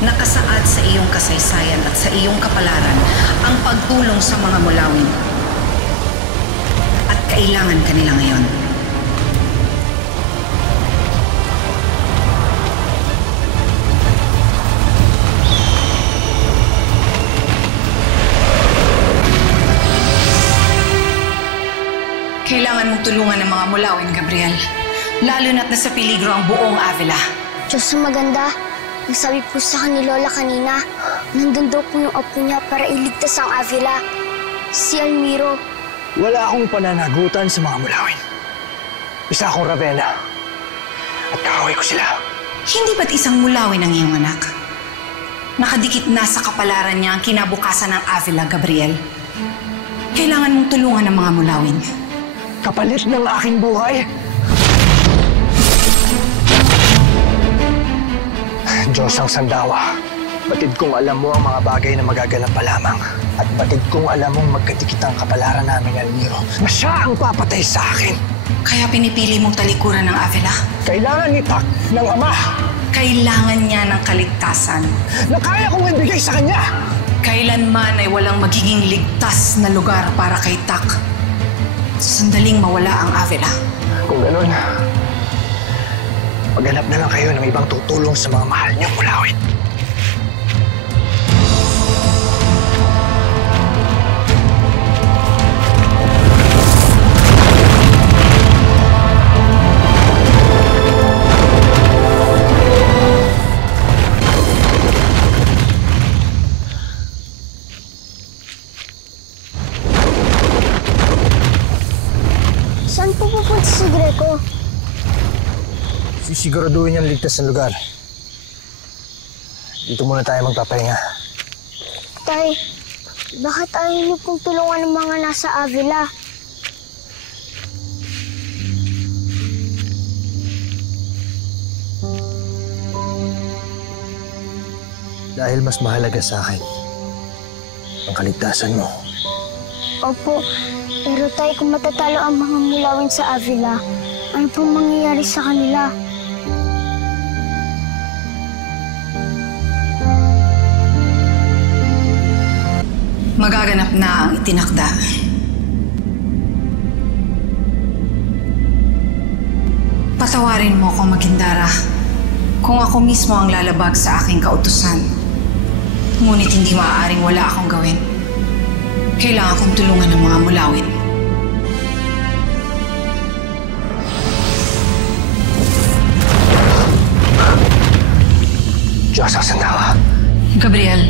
Nakasaad sa iyong kasaysayan at sa iyong kapalaran ang pagtulong sa mga mulawin. At kailangan ka nila ngayon. Kailangan mong tulungan ng mga mulawin, Gabriel. Lalo na't nasa peligro ang buong Avila. Diyos ang maganda. Nagsabi po sa akin ni Lola kanina, nandun daw po yung apo niya para iligtas ang Avila. Si Almiro. Wala akong pananagutan sa mga mulawin. Isa akong Ravenna. At kaaway ko sila. Hindi ba't isang mulawin ang iyong anak? Nakadikit na sa kapalaran niya ang kinabukasan ng Avila, Gabriel. Kailangan mong tulungan ng mga mulawin. Kapalit ng aking buhay. Diyos ang sandawa. Batid kong alam mo ang mga bagay na magaganap pa lamang. At batid kong alam mong magkadikit ang kapalaran namin, Almiro, na siya ang papatay sa akin. Kaya pinipili mong talikuran ng Avila? Kailangan ni Tak ng ama. Kailangan niya ng kaligtasan. Na kaya kong ibigay sa kanya. Kailanman ay walang magiging ligtas na lugar para kay Tak. Sandaling mawala ang Avila. Kung ganun, maghanap na lang kayo ng ibang tutulong sa mga mahal niyong mulawin. Saan po pupunta si Greco? Sisiguraduhin niyang ligtas ng lugar. Dito muna tayo magpapahinga. Tay, bakit ayaw niyo pong tulungan ng mga nasa Avila? Dahil mas mahalaga sa akin ang kaligtasan mo. Opo, pero tay, kung matatalo ang mga mulawin sa Avila, ano pong mangyayari sa kanila? Magaganap na ang itinakda. Patawarin mo ako, Maghindara, kung ako mismo ang lalabag sa aking kautusan. Ngunit hindi maaaring wala akong gawin. Kailangan kong tulungan ng mga mulawin. Diyos ang sandawa. Gabriel,